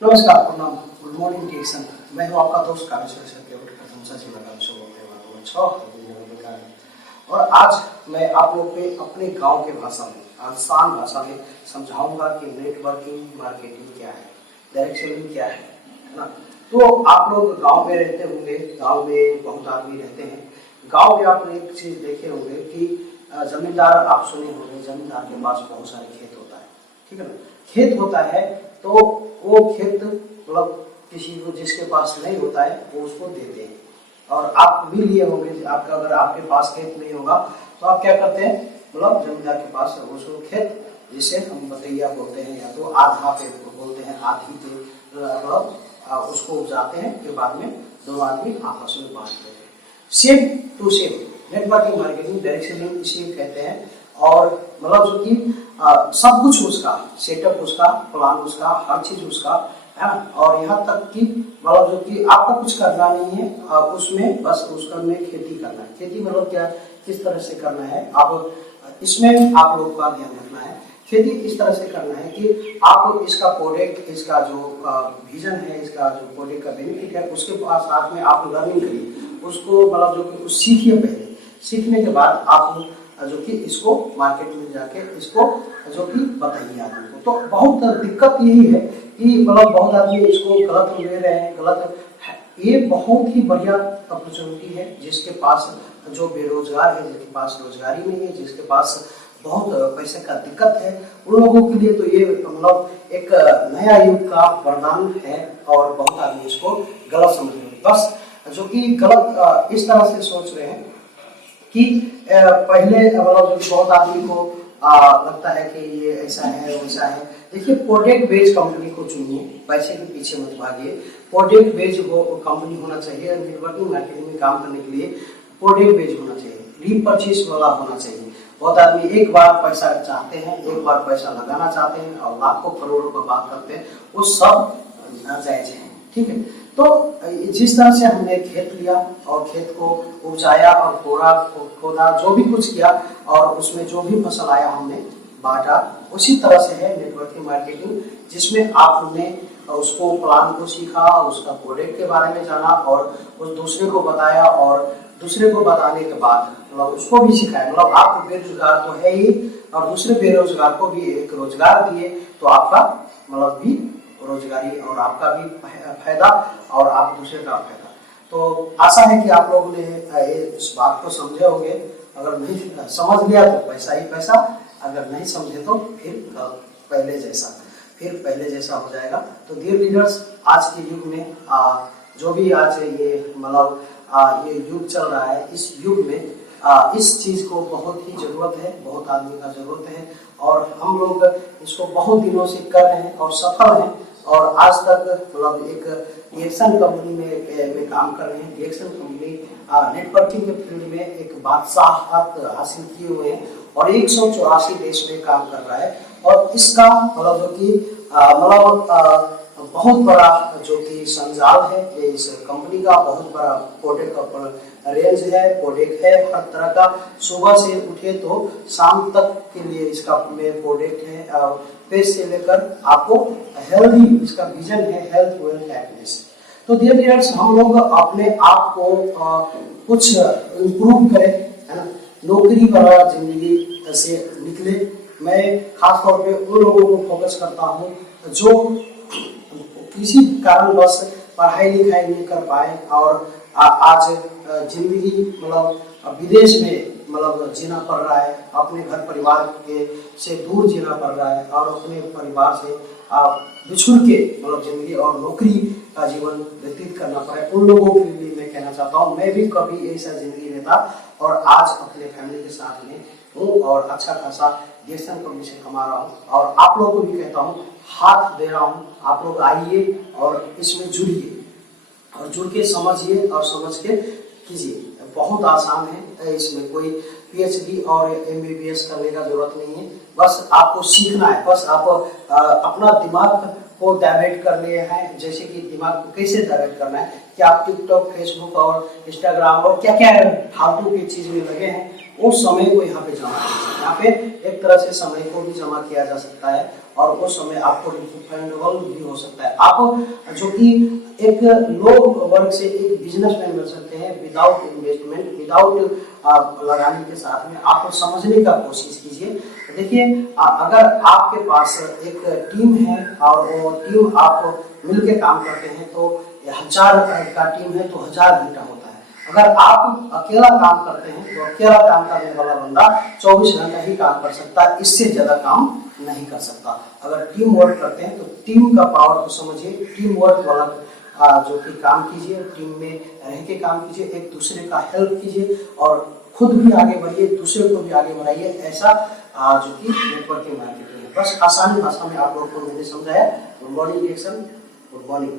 नमस्कार, प्रणाम, good मॉर्निङ DXN. मैं हूँ आपका दोस्त कामेश्वर सेवकेवट प्रशंसा जी लगा और आज मैं आप लोग पे अपने गांव के भाषा में, आसान भाषा में समझाऊंगा कि नेटवर्किंग मार्केटिंग क्या है, डायरेक्ट सेलिंग क्या है ना। तो आप लोग गांव में रहते होंगे, गांव में बहुत आदमी रहते हैं। गांव में आपने एक चीज देखे होंगे कि जमींदार, आप सुने होंगे, जमींदार के पास बहुत सारे खेत होता है, ठीक है ना। खेत होता है तो वो खेत मतलब किसी को जिसके पास नहीं होता है वो उसको देते हैं। और आप भी लिए होंगे, आपका अगर आपके पास खेत नहीं होगा तो आप क्या करते हैं, मतलब जमींदार के पास उसको खेत, जिसे हम बतैया बोलते हैं या तो आधा पे बोलते हैं, आधी पे मतलब उसको उपजाते हैं, फिर बाद में दोनों आदमी आपस में बांट लेते हैं। Same to same networking marketing, direct selling इसी कहते हैं। और मतलब जो कि सब कुछ उसका सेटअप, उसका प्लान, उसका हर चीज उसका है ना। और यहाँ तक कि मतलब जो कि आपको कुछ करना नहीं है, उसमें बस उसका में खेती करना है। खेती मतलब क्या, किस तरह से करना है, आप इसमें आप लोग का ध्यान रखना है। खेती इस तरह से करना है कि आप इसका प्रोडक्ट, इसका जो विजन है, इसका जो प्रोडक्ट का बेनिफिट है, उसके पास साथ में आप लर्निंग करिए, उसको मतलब जो कि कुछ सीखिए। पहले सीखने के बाद आप जो कि इसको मार्केट में जाके इसको जो कि बताइए आदमी को। तो बहुत दिक्कत यही है कि मतलब बहुत आदमी इसको गलत ले रहे हैं, गलत है। ये बहुत ही बढ़िया अपॉर्चुनिटी है। जिसके पास जो बेरोजगार है, जिसके पास रोजगारी नहीं है, जिसके पास बहुत पैसे का दिक्कत है, उन लोगों के लिए तो ये मतलब एक नया युग का वरदान है। और बहुत आदमी इसको गलत समझ रहे हैं, बस जो कि गलत इस तरह से सोच रहे हैं कि पहले मतलब जो बहुत आदमी को लगता है कि ये ऐसा है वैसा है। देखिए, प्रोडक्ट बेस्ड कंपनी को चुनिए, पैसे के पीछे मत भागिए। प्रोडक्ट बेस्ड कंपनी होना चाहिए। नेटवर्किंग मार्केटिंग में काम करने के लिए प्रोडक्ट बेस्ड होना चाहिए, रीपर्चेस वाला होना चाहिए। बहुत आदमी एक बार पैसा चाहते हैं, एक बार पैसा लगाना चाहते हैं और लाखों करोड़ों की बात करते हैं, वो सब नाजायज है, ठीक है। तो जिस तरह से हमने खेत लिया और खेत को उपजाया और खोदा, जो भी कुछ किया और उसमें जो भी फसल आया हमने बांटा, उसी तरह से है नेटवर्किंग मार्केटिंग, जिसमें आपने उसको प्लान को सीखा, उसका प्रोडक्ट के बारे में जाना और उस दूसरे को बताया और दूसरे को बताने के बाद मतलब उसको भी सिखाया। मतलब आप बेरोजगार तो है ही और दूसरे बेरोजगार को भी एक रोजगार दिए, तो आपका मतलब भी रोजगारी और आपका भी फायदा और आप दूसरे का फायदा। तो आशा है कि आप लोगों ने इस बात को समझे होंगे। अगर नहीं समझ लिया तो पैसा ही पैसा, अगर नहीं समझे तो पहले जैसा हो जाएगा। तो डियर लीडर्स, आज के युग में जो भी आज ये मतलब ये युग चल रहा है, इस युग में इस चीज को बहुत ही जरूरत है, बहुत आदमी का जरूरत है। और हम लोग इसको बहुत दिनों से कर रहे हैं और सफल हैं। और आज तक मतलब एक डिएक्सन कंपनी में काम कर रहे हैं। डिएक्सन कंपनी नेटवर्किंग के फील्ड में एक बादशाहत हासिल किए हुए हैं और 184 देश में काम कर रहा है। और इसका मतलब जो कि मतलब बहुत बड़ा जो कि संजाल है, ये इस कंपनी का बहुत बड़ा प्रोडक्ट रेंज है, प्रोडक्ट है हर तरह का। सुबह से उठे तो शाम तक के लिए इसका में प्रोडक्ट है, पेट से लेकर आपको हेल्दी, इसका विजन है हेल्थ वेल्थ हैप्पीनेस। तो डियर लीडर्स, हम लोग अपने आप को कुछ इम्प्रूव करें, है ना, नौकरी वाला जिंदगी से निकले। मैं खास तौर पे उन लोगों को फोकस करता हूँ जो किसी कारणवश पढ़ाई लिखाई नहीं कर पाए और आज जिंदगी मतलब विदेश में मतलब जीना पड़ रहा है, अपने घर परिवार के से दूर जीना पड़ रहा है और अपने परिवार से बिछुड़ के मतलब जिंदगी और नौकरी का जीवन व्यतीत करना पड़े। उन लोगों के लिए मैं कहना चाहता हूँ, मैं भी कभी ऐसा जिंदगी रहता और आज अपने फैमिली के साथ में हूँ और अच्छा खासा डिएक्सन कंपनी से कमा रहा हूँ। और आप लोगों को भी कहता हूँ, हाथ दे रहा हूँ, आप लोग आइए और इसमें जुड़िए और जुड़ के समझिए और समझ के कीजिए। बहुत आसान है, इसमें कोई पीएचडी और एमबीबीएस करने का जरूरत नहीं है। बस आपको सीखना है, बस आप अपना दिमाग को डाइवर्ट करने हैं। जैसे कि दिमाग को कैसे डाइवर्ट करना है कि आप टिकटॉक, फेसबुक और इंस्टाग्राम और क्या क्या फालतू की चीज में लगे हैं, उस समय को यहाँ पे जमा है। यहाँ पे एक तरह से समय को भी जमा किया जा सकता है और वो समय आपको रिफंडेबल भी हो सकता है। आप जो कि एक लो वर्क से एक बिजनेसमैन बन सकते हैं विदाउट इन्वेस्टमेंट, विदाउट लगाने के साथ में आप समझने का कोशिश कीजिए। देखिए अगर आपके पास एक टीम है और वो टीम आप मिलके काम करते हैं तो 1000 का टीम है तो 1000 घंटा होता है। अगर आप अकेला काम करते हैं तो अकेला काम करने वाला बंदा 24 घंटा ही काम कर सकता है, इससे ज्यादा काम नहीं कर सकता। अगर टीम वर्क करते हैं तो टीम का पावर को समझिए, टीम वर्क वाला जो कि काम कीजिए, टीम में रह के काम कीजिए, एक दूसरे का हेल्प कीजिए और खुद भी आगे बढ़िए, दूसरे को भी आगे बढ़ाइए। ऐसा जो कि नेटवर्किंग मार्केटिंग है। बस आसानी भाषा में आप लोगों को मैंने समझाया। Good morning action, good morning.